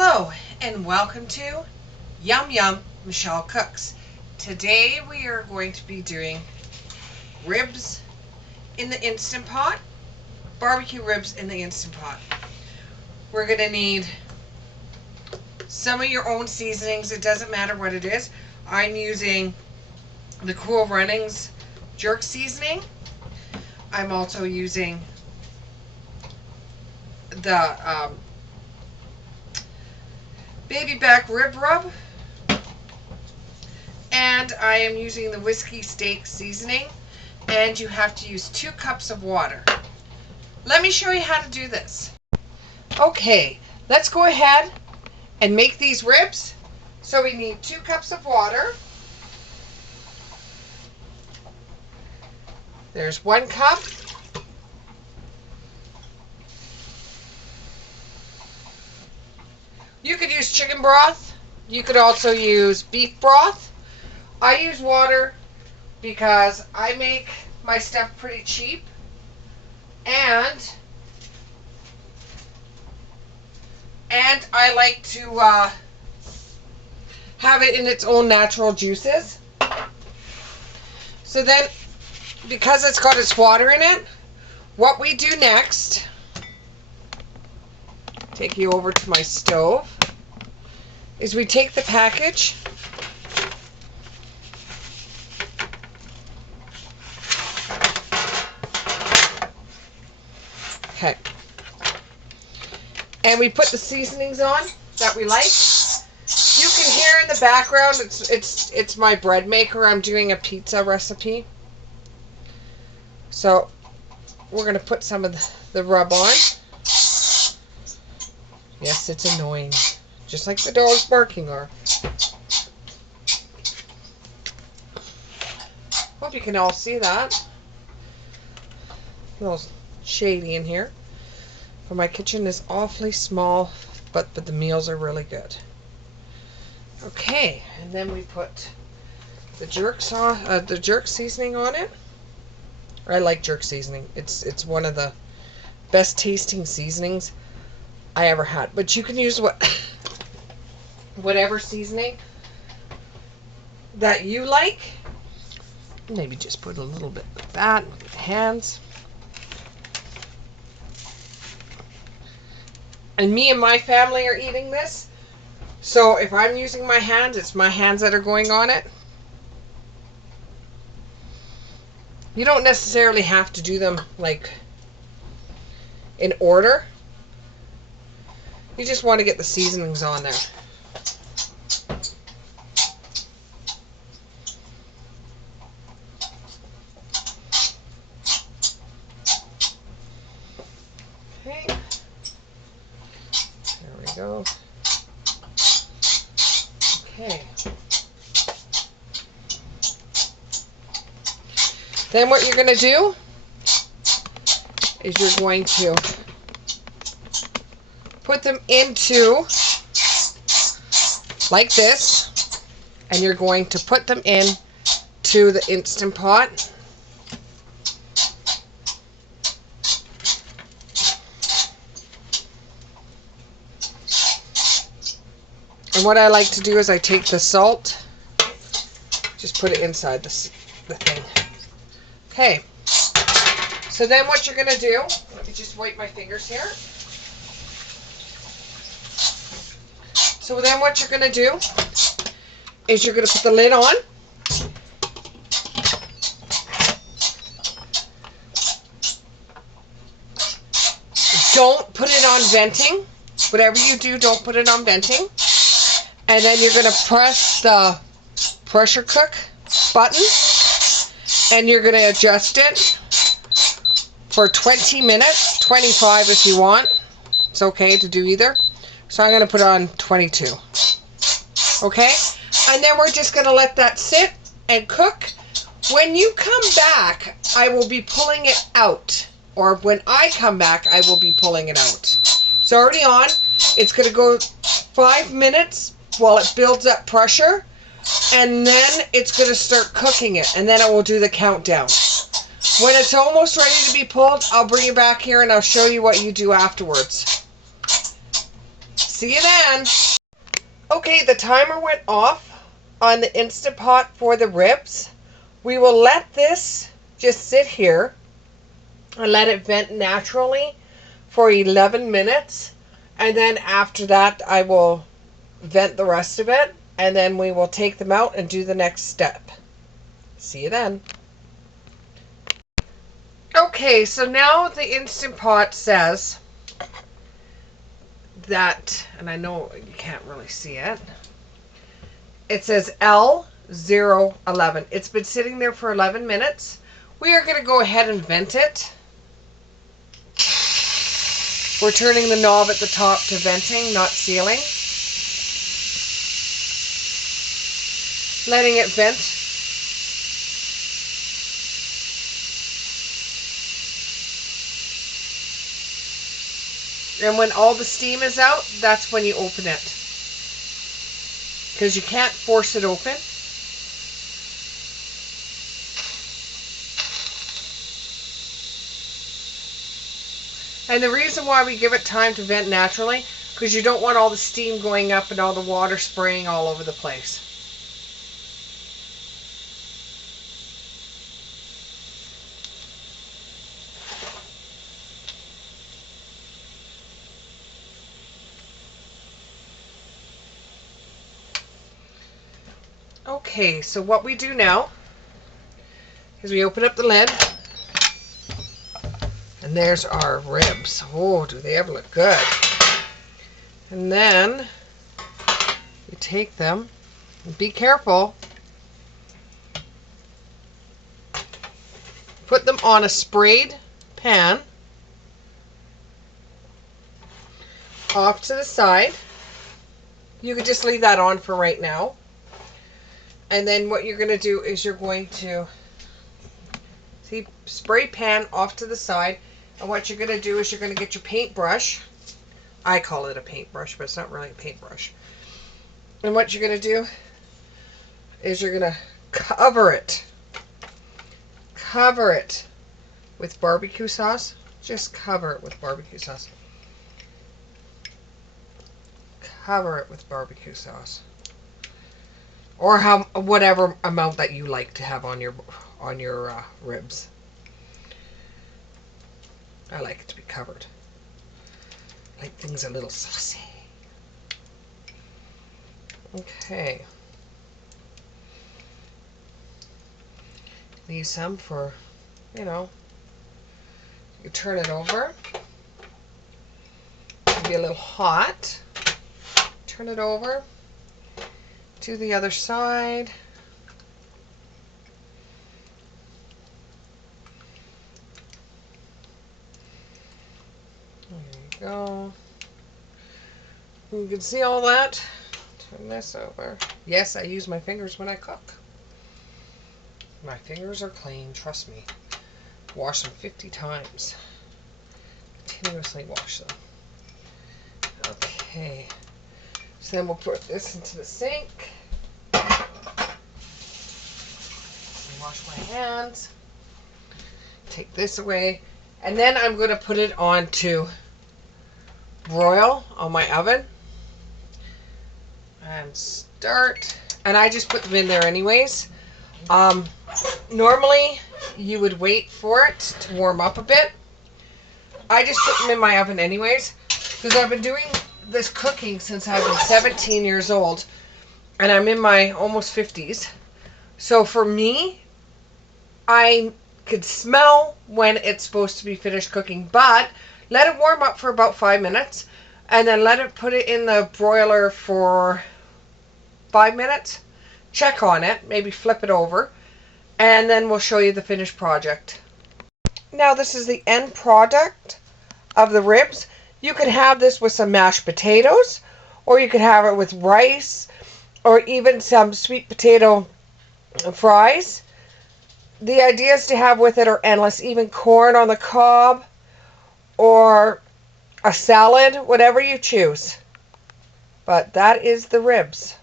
Hello and welcome to Yum Yum Michele Cooks. Today we are going to be doing ribs in the Instant Pot, barbecue ribs in the Instant Pot. We're going to need some of your own seasonings. It doesn't matter what it is. I'm using the Cool Runnings jerk seasoning. I'm also using the baby back rib rub, and I am using the whiskey steak seasoning, and you have to use 2 cups of water. Let me show you how to do this. Okay, let's go ahead and make these ribs. So we need 2 cups of water. There's 1 cup. You could use chicken broth. You could also use beef broth. I use water because I make my stuff pretty cheap, and I like to have it in its own natural juices. So then, because it's got its water in it, what we do next, take you over to my stove, is we take the package, okay, and we put the seasonings on that we like. You can hear in the background it's my bread maker. I'm doing a pizza recipe. So we're going to put some of the rub on. Yes, it's annoying. Just like the dogs barking are. Hope you can all see that. A little shady in here. But my kitchen is awfully small, but the meals are really good. Okay, and then we put the jerk seasoning on it. I like jerk seasoning. It's one of the best tasting seasonings I ever had. But you can use whatever seasoning that you like. Maybe just put a little bit like that with the hands. And me and my family are eating this. So if I'm using my hands, it's my hands that are going on it. You don't necessarily have to do them like in order. You just want to get the seasonings on there. Okay. There we go. Okay. Then what you're going to do is you're going to put them into like this, and you're going to put them in to the Instant Pot. And what I like to do is I take the salt, just put it inside the thing. Okay, so then what you're going to do, let me just wipe my fingers here. So then what you're going to do is you're going to put the lid on. Don't put it on venting. Whatever you do, don't put it on venting. And then you're going to press the pressure cook button, and you're going to adjust it for 20 minutes, 25 if you want. It's okay to do either. So I'm going to put on 22. Okay? And then we're just going to let that sit and cook. When you come back, I will be pulling it out. Or when I come back, I will be pulling it out. It's already on. It's going to go 5 minutes while it builds up pressure. And then it's going to start cooking it. And then it will do the countdown. When it's almost ready to be pulled, I'll bring you back here and I'll show you what you do afterwards. See you then. Okay, the timer went off on the Instant Pot for the ribs. We will let this just sit here and let it vent naturally for 11 minutes. And then after that, I will vent the rest of it. And then we will take them out and do the next step. See you then. Okay, so now the Instant Pot says that, and I know you can't really see it, it says L011. It's been sitting there for 11 minutes. We are going to go ahead and vent it. We're turning the knob at the top to venting, not sealing. Letting it vent. And when all the steam is out, that's when you open it. Because you can't force it open. And the reason why we give it time to vent naturally, because you don't want all the steam going up and all the water spraying all over the place. Okay, so what we do now is we open up the lid. And there's our ribs. Oh, do they ever look good. And then you take them, and be careful, put them on a sprayed pan, off to the side. You could just leave that on for right now. And then what you're going to do is you're going to, see, spray pan off to the side. And what you're going to do is you're going to get your paintbrush. I call it a paintbrush, but it's not really a paintbrush. And what you're going to do is you're going to cover it. Cover it with barbecue sauce. Just cover it with barbecue sauce. Cover it with barbecue sauce. Or whatever amount that you like to have on your ribs. I like it to be covered. I like things a little saucy. Okay. Leave some for, you know, you turn it over. It'll be a little hot. Turn it over to the other side. There you go. You can see all that. Turn this over. Yes, I use my fingers when I cook. My fingers are clean, trust me. Wash them 50 times. Continuously wash them. Okay. So then we'll put this into the sink. Wash my hands. Take this away. And then I'm going to put it on to broil on my oven. And start. And I just put them in there anyways. Normally you would wait for it to warm up a bit. I just put them in my oven anyways. Because I've been doing this cooking since I've been 17 years old. And I'm in my almost 50s. So for me, I could smell when it's supposed to be finished cooking. But let it warm up for about 5 minutes. And then put it in the broiler for 5 minutes. Check on it. Maybe flip it over. And then we'll show you the finished project. Now this is the end product of the ribs. You could have this with some mashed potatoes, or you could have it with rice, or even some sweet potato fries. The ideas to have with it are endless. Even corn on the cob, or a salad, whatever you choose. But that is the ribs.